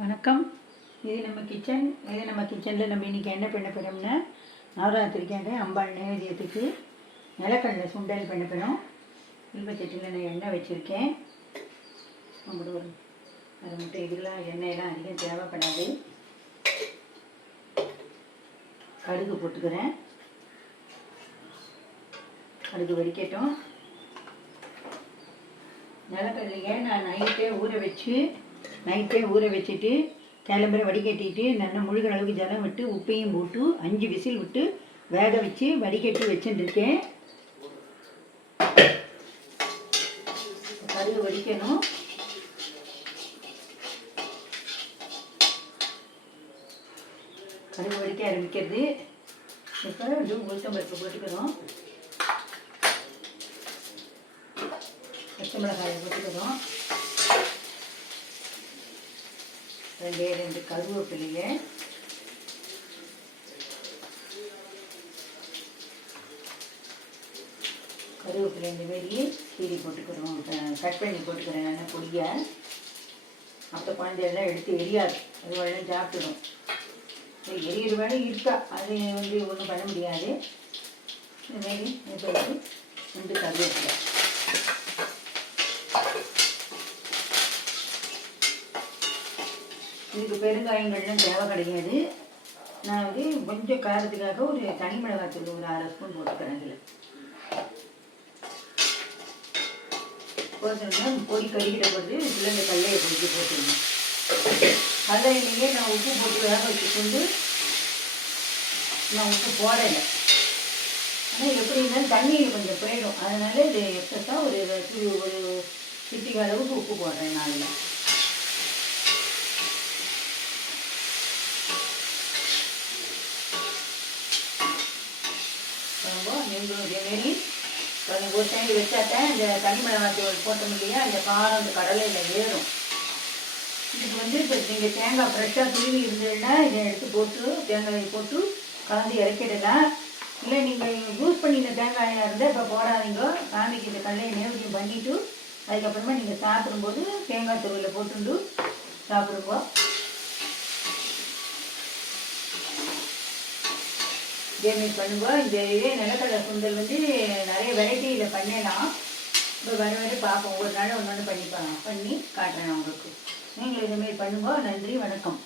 வணக்கம். இது நம்ம கிச்சன். நம்ம கிச்சனில் நம்ம இன்றைக்கி என்ன பண்ண போகிறோம்னா, நவராத்திரிக்காக அம்பாள் நைவேத்தியத்துக்கு நிலக்கடலை சுண்டல் பண்ண போகிறோம். இல்பச்சட்டியில் நான் எண்ணெய் வச்சுருக்கேன். நம்மளோட ஒரு அதை மட்டும் இதெல்லாம் எண்ணெயெல்லாம் அதிகம் தேவைப்படாது. கடுகு போட்டுக்கிறேன். கடுகு வடிக்கட்டும். நிலக்கடலையை நான் நைட்டே ஊற வச்சுட்டு கிளம்புற வடிகட்டிட்டு நல்லா முழுகிற அளவுக்கு ஜலம் விட்டு உப்பையும் போட்டு 5 விசில் விட்டு வேக வச்சு வடிகட்டி வச்சுட்டுருக்கேன். கடுகு வடிக்கணும். கடுகு வடிக்க ஆரம்பிக்கிறது. இப்போ உளுத்தம் பருப்பு போட்டுக்கிறோம். பச்சை மிளகாயை போட்டுக்கிறோம். 2 கருவேப்பிலையை இந்த மாரி கீரி போட்டுக்கிறோம். கட் பண்ணி போட்டுக்கிறேன் நல்லா பொடிய. மற்ற குழந்தையெல்லாம் எடுத்து எரியாது, அது வெள்ளம் சாப்பிட்டுடும். எரியிற வேலை இருக்கா, அது ஒன்றும் பண்ண முடியாது. இதுமாரி போட்டு 2 கருவேப்பிலை. இதுக்கு பெருங்காயங்கள்லாம் தேவை கிடையாது. நான் கொஞ்சம் காரத்துக்காக ஒரு தனி மிளகாத்தூள் ஒரு 1/2 ஸ்பூன் போட்டுக்கிறேன். இதில் போட்டோம்னா பொடி கறிக்கிட்ட போட்டு இதில் இந்த கடலையை பொடிச்சு போட்டுருந்தேன். கடலையிலேயே நான் உப்பு போட்டு வேக வச்சுக்கொண்டு நான் உப்பு போடலை. ஆனால் எப்படி இருந்தாலும் தண்ணியில் கொஞ்சம் போயிடும். அதனால இது எக்ஸஸாக ஒரு சிட்டிக்கு அளவுக்கு உப்பு போடுறேன். நாளில் இதேமாரி ஒரு டைம் வச்சாட்டேன். இந்த தனி மிளகாத்தூள் போட்டோம் இல்லையா, இந்த காரம் இந்த கடலையில் ஏறும். இதுக்கு இப்போ நீங்கள் தேங்காய் ஃப்ரெஷ்ஷாக துருவி இருந்ததுன்னா இதை எடுத்து போட்டு தேங்காயை போட்டு கலந்து இறக்கிடலாம். இல்லை நீங்கள் யூஸ் பண்ணின தேங்காயாக இருந்தால் இப்போ போடாதீங்க. சாமிக்கு இந்த கடலையை நைவேத்தியம் பண்ணிவிட்டு அதுக்கப்புறமா நீங்கள் சாப்பிடும்போது தேங்காய் துருவியில் போட்டுண்டு சாப்பிடுங்க. இதேமாரி பண்ணுவோம். இதே நிலக்கடலை சுண்டல் நிறைய வெரைட்டியில் பண்ணலாம். இப்போ வர பார்ப்போம். ஒரு நாள் ஒன்று பண்ணி காட்டுறேன் உங்களுக்கு. நீங்களும் இதேமாரி பண்ணுவோம். நன்றி, வணக்கம்.